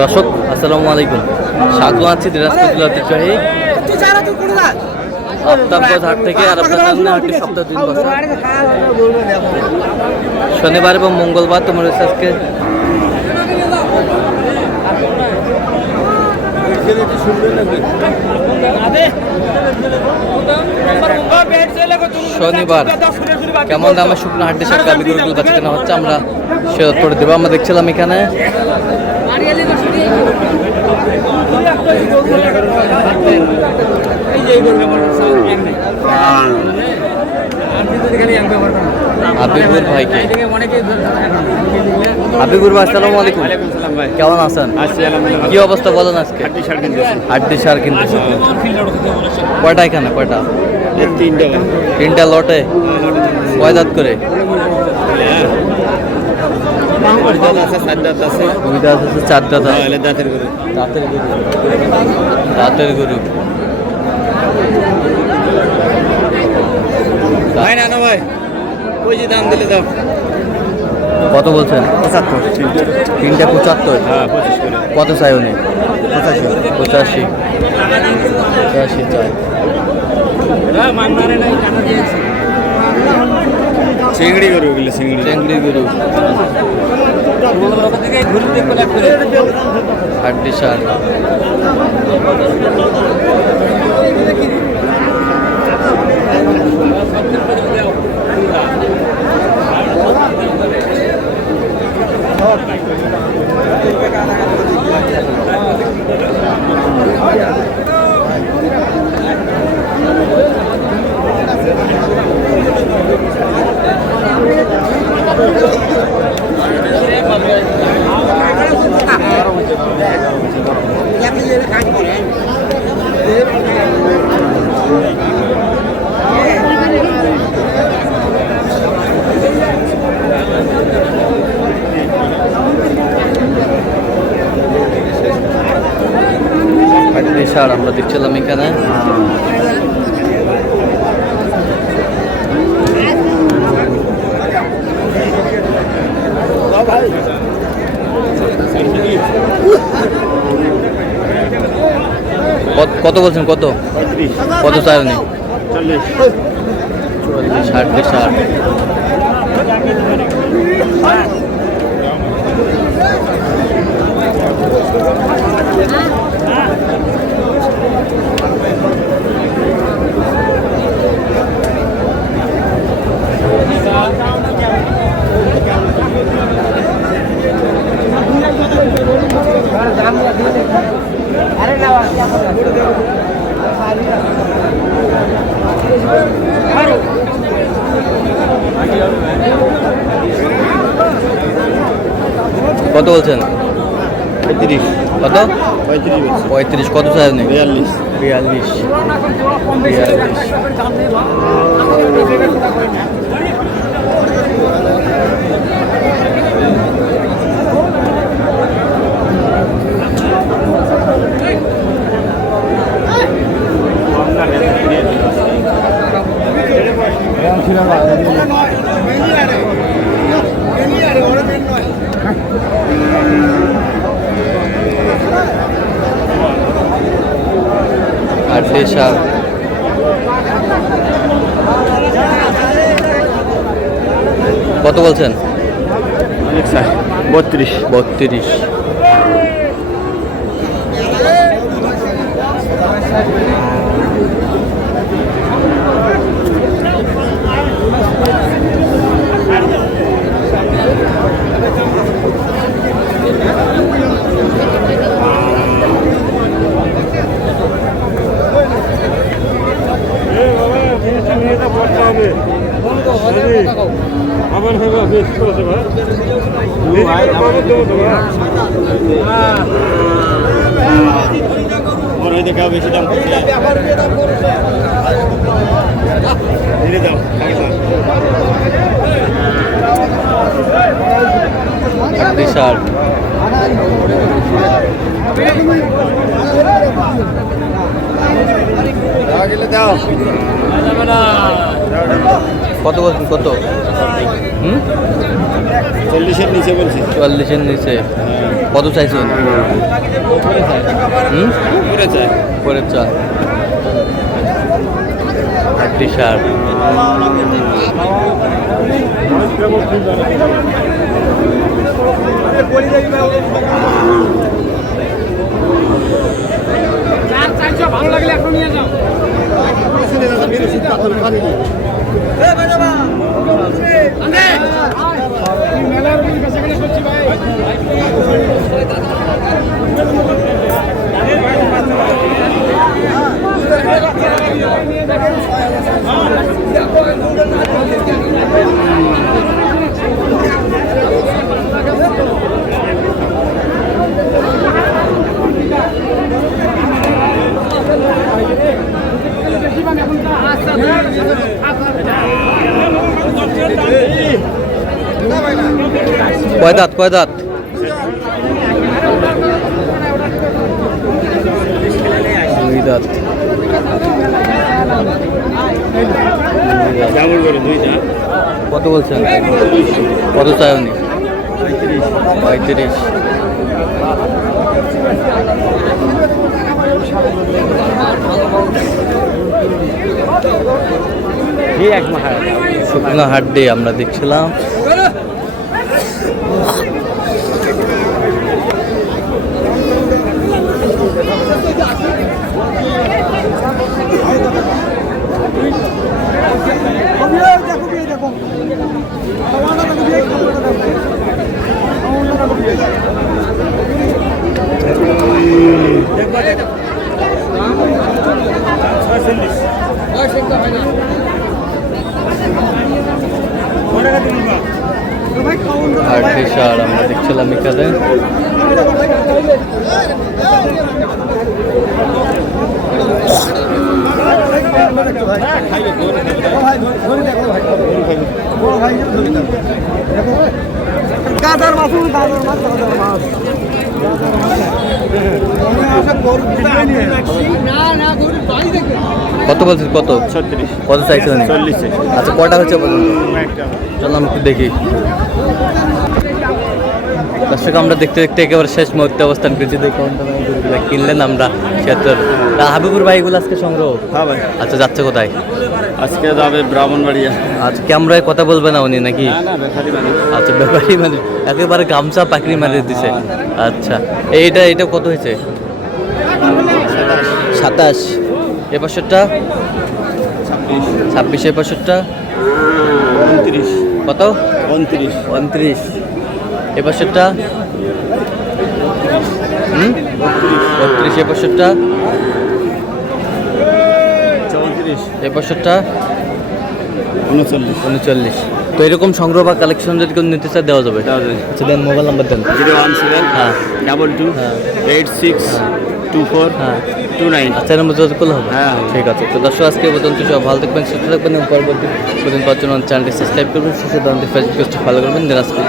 দর্শক আসসালামু আলাইকুম, স্বাগত আছি দিনাজপুর জেলার ঐতিহ্যবাহী আফতাবগঞ্জ হাট থেকে। আর আপনার সামনে হাটটি সপ্তাহে 3 বছর শনিবার এবং মঙ্গলবার। তোমার আজকে শনিবার কেমন দামে শুকনো হাড্ডি শাক গাভী গরুগুলো বেচা কেনা হচ্ছে আমরা সে করে দেবো। আমরা দেখছিলাম এখানে হাবিবুর ভাইকে। হাবিবুর ভাই আসসালামু আলাইকুম, কেমন আছেন? কি অবস্থা বলেন আজকে? হাড্ডি সার কিনতেছে কয়টা? এখানে কয়টা? তিনটা লটে। কয় দাঁত করে? চার দাঁত। দাঁতের গরু। কত বলছেন? 75। তিনটা 75। কত চাই উনি? 85 চাই। চিংড়ি গরু, চিংড়ি গরু। হাড্ডি সার। সার আমরা দেখছিলাম এখানে। কত বলছেন? কত চাই উনি? 40। হাড্ডি সার। কত বলছেন? 35। কত? 35। কত চাই আপনি? 42। হাড্ডি সার। কত বলছেন? 32। বেশি দাম বিশাল। কত বলছেন? কত? 40-এর নিচে বলছি। 40-এর নিচে কত চাইছেন? উপরে চাই। পরে চা হাড্ডি সার। ভালো লাগলে এখন নিয়ে যাও। মেলার বেচাকেনা করছি ভাই। কয় দাঁত কয় দাঁত? দুই দাঁত। কেমন করে দুইটা? কত বলছেন? কত চাই উনি? 35। শুকনো হাড্ডি আমরা দেখছিলাম। হাড্ডি সার আমরা দেখছিলাম এখানে। গাদার মাছ গাদার মাছ কত বলছেন? কত? 36। কত চাইছিলেন? 40। আচ্ছা কটা হচ্ছে পর্যন্ত? চলো আমি একটু দেখি। দর্শক আমরা দেখতে দেখতে একেবারে শেষ মুহূর্তে অবস্থান করছি। দেখি কিনলেন আমরা সেতুর হাবিবুর ভাই এগুলো আজকে সংগ্রহ। হ্যাঁ ভাই, আচ্ছা যাচ্ছে কোথায়? আজকে যাবে ব্রাহ্মণবাড়িয়া। আচ্ছা ক্যামেরায় কথা বলবে না উনি নাকি? না না, ব্যাপারই মানে। আচ্ছা ব্যাপারই মানে একেবারে গামছা পাকড়ি মারিয়ে দিছে। আচ্ছা এইটা কত হয়েছে? 27। এ পাশেরটা 26। এ পাশেরটা 29। কত? 29। 29। এ পাশেরটা 32। এ পাশেরটা 34। এ পাশেরটা 39। 39। তো এরকম সংগ্রহ বা কালেকশন যদি কেউ নিতে চায় দেওয়া যাবে? আচ্ছা দেন, মোবাইল নাম্বার দেন। 017 হ্যাঁ 22 হ্যাঁ 86 24 হ্যাঁ 29। আচ্ছা এর মধ্যে করলে হবে? হ্যাঁ। ঠিক আছে। তো দর্শক আজকে পর্যন্ত সব ভালো থাকবেন, সুস্থ থাকবেন এবং পরবর্তী পর্যন্ত পাওয়ার জন্য চ্যানেলটি সাবস্ক্রাইব করবেন, শেষে ফেসবুক পেজটি ফলো করবেন। দিনাজপুর